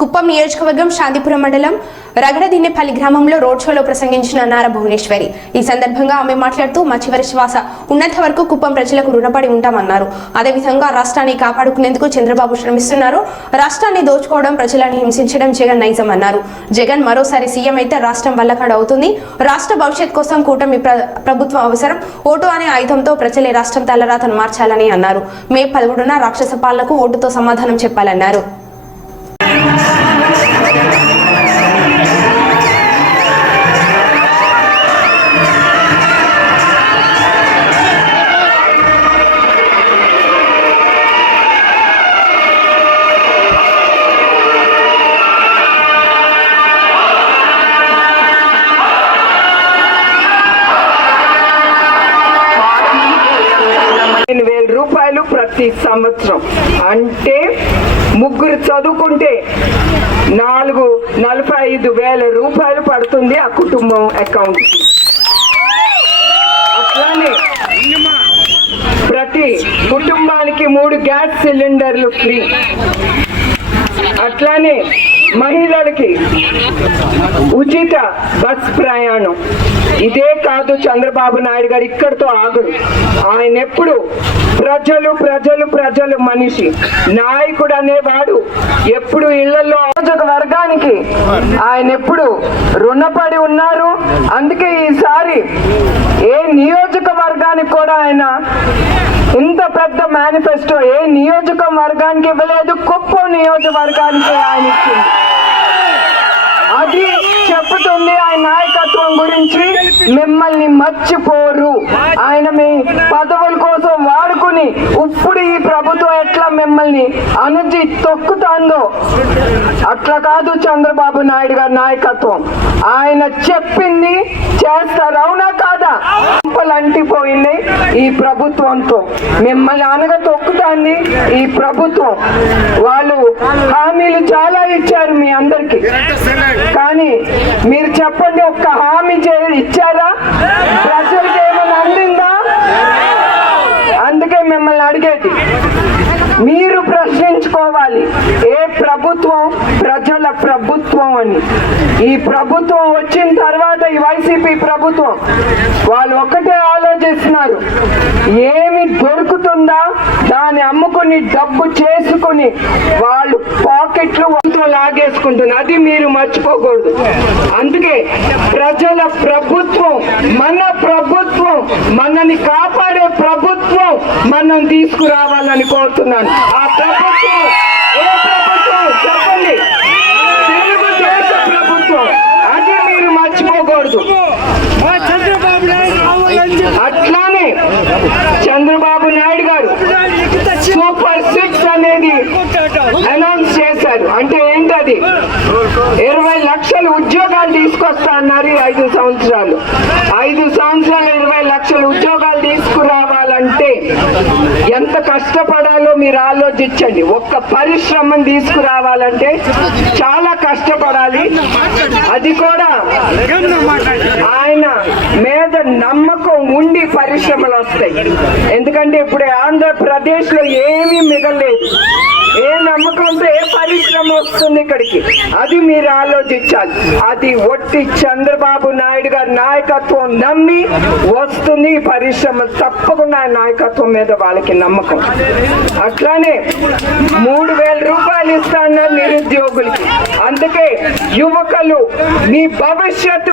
కుప్పం నియోజకవర్గం శాంతిపురం మండలం రగడదిన్నెపల్లి గ్రామంలో రోడ్ షోలో ప్రసంగించిన నార భువనేశ్వరి. ఈ సందర్భంగా ఆమె మాట్లాడుతూ మా చివరి శ్వాస ఉన్నంత వరకు కుప్పం ప్రజలకు రుణపడి ఉంటామన్నారు. అదేవిధంగా రాష్ట్రాన్ని కాపాడుకునేందుకు చంద్రబాబు శ్రమిస్తున్నారు. రాష్ట్రాన్ని దోచుకోవడం ప్రజలను హింసించడం జగన్ నైజం అన్నారు జగన్ మరోసారి సీఎం అయితే రాష్ట్రం వల్లకాడ అవుతుంది. రాష్ట్ర భవిష్యత్ కోసం కూటమి ప్రభుత్వం అవసరం. ఓటు అనే ఆయుధంతో ప్రజలే రాష్ట్రం తలరాతను మార్చాలని అన్నారు. మే పదమూడున రాక్షస పాలనకు ఓటుతో సమాధానం చెప్పాలన్నారు. ప్రతి సంవత్సరం. అంటే ముగ్గురు చదువుకుంటే నాలుగు నలభై ఐదు వేల రూపాయలు పడుతుంది ఆ కుటుంబం అకౌంట్ అట్లానే ప్రతి కుటుంబానికి మూడు గ్యాస్ సిలిండర్లు ఫ్రీ. అట్లానే మహిళలకి ఉచిత బస్ ప్రయాణం. ఇదే కాదు చంద్రబాబు నాయుడు గారు ఇక్కడితో ఆగరు. ఆయన ఎప్పుడు ప్రజలు ప్రజలు ప్రజలు మనిషి. నాయకుడు అనేవాడు ఎప్పుడు ఇళ్ళలో నియోజక వర్గానికి ఆయన ఎప్పుడు రుణపడి ఉన్నారు. అందుకే ఈసారి ఏ నియోజకవర్గానికి కూడా ఆయన ఇంత పెద్ద మేనిఫెస్టో ఏ నియోజకవర్గానికి ఇవ్వలేదు కుప్పం నియోజకవర్గానికి ఆయన ఇచ్చింది. అది చెప్పుతుంది ఆయన నాయకత్వం గురించి మిమ్మల్ని మర్చిపోరు. ఆయన మీ పదవుల కోసం వాడుకుని ఇప్పుడు ఈ ప్రభుత్వం ఎట్లా మిమ్మల్ని అనుజి తొక్కుతాందో? అట్లా కాదు చంద్రబాబు నాయుడు గారి నాయకత్వం. ఆయన చెప్పింది చేస్తారు? అవునా కాదా? అంటిపోయింది ఈ ప్రభుత్వంతో. మిమ్మల్ని అనగ తొక్కుతాంది ఈ ప్రభుత్వం. వాళ్ళు హామీలు చాలా ఇచ్చారు మీ అందరికి. కానీ మీరు చెప్పండి ఒక్క హామీ చే- ఇచ్చారా? ప్రజలకు ఏమైనా అందిందా? అందుకే మిమ్మల్ని అడిగేది. మీరు ప్రశ్నించుకోవాలి. ఏ ప్రభుత్వం? ప్రజల ప్రభుత్వం అని. ఈ ప్రభుత్వం వచ్చిన తర్వాత ఈ వైసీపీ ప్రభుత్వం వాళ్ళు ఒకటే ఆలోచిస్తున్నారు. ఏమి దొరుకుతుందా? దాన్ని అమ్ముకుని డబ్బు చేసుకుని వాళ్ళు పాకెట్లు లాగేసుకుంటున్నారు. అది మీరు మర్చిపోకూడదు. అందుకే ప్రజల ప్రభుత్వం మన ప్రభుత్వం మనని కాపాడే ప్రభుత్వం మనం తీసుకురావాలని కోరుతున్నాను. ఆ ప్రభుత్వం ఏ ప్రభుత్వం? చెప్పండి. తెలుగుదేశ ప్రభుత్వం. అది మీరు మర్చిపోకూడదు. అట్లానే చంద్రబాబు నాయుడు గారు సూపర్ సిక్స్ అనేది అనౌన్స్ చేశారు. అంటే ఏంటది? ఇరవై లక్షల ఉద్యోగాలు తీసుకొస్తా అన్నారు ఐదు సంవత్సరాలు. ఐదు సంవత్సరాలు ఇరవై లక్షల ఉద్యోగాలు తీసుకురావాలంటే ఎంత కష్టపడాలో మీరు ఆలోచించండి. ఒక్క పరిశ్రమను తీసుకురావాలంటే చాలా కష్టపడాలి. అది కూడా ఆయన మీద నమ్మకం ఉండి పరిశ్రమలు వస్తాయి. ఎందుకంటే ఇప్పుడు ఆంధ్రప్రదేశ్లో ఏమీ మిగలేదు ఏ నమ్మకంతో ఏ పరిశ్రమ వస్తుంది ఇక్కడికి? అది మీరు ఆలోచించాలి. అది ఒట్టి చంద్రబాబు నాయుడు గారి నాయకత్వం నమ్మి వస్తుంది ఈ పరిశ్రమ. తప్పకుండా ఆయన నాయకత్వం మీద వాళ్ళకి నమ్మకం. అట్లానే మూడు వేల రూపాయలు ఇస్తాన్నారు నిరుద్యోగులకి. అందుకే యువకులు మీ భవిష్యత్తు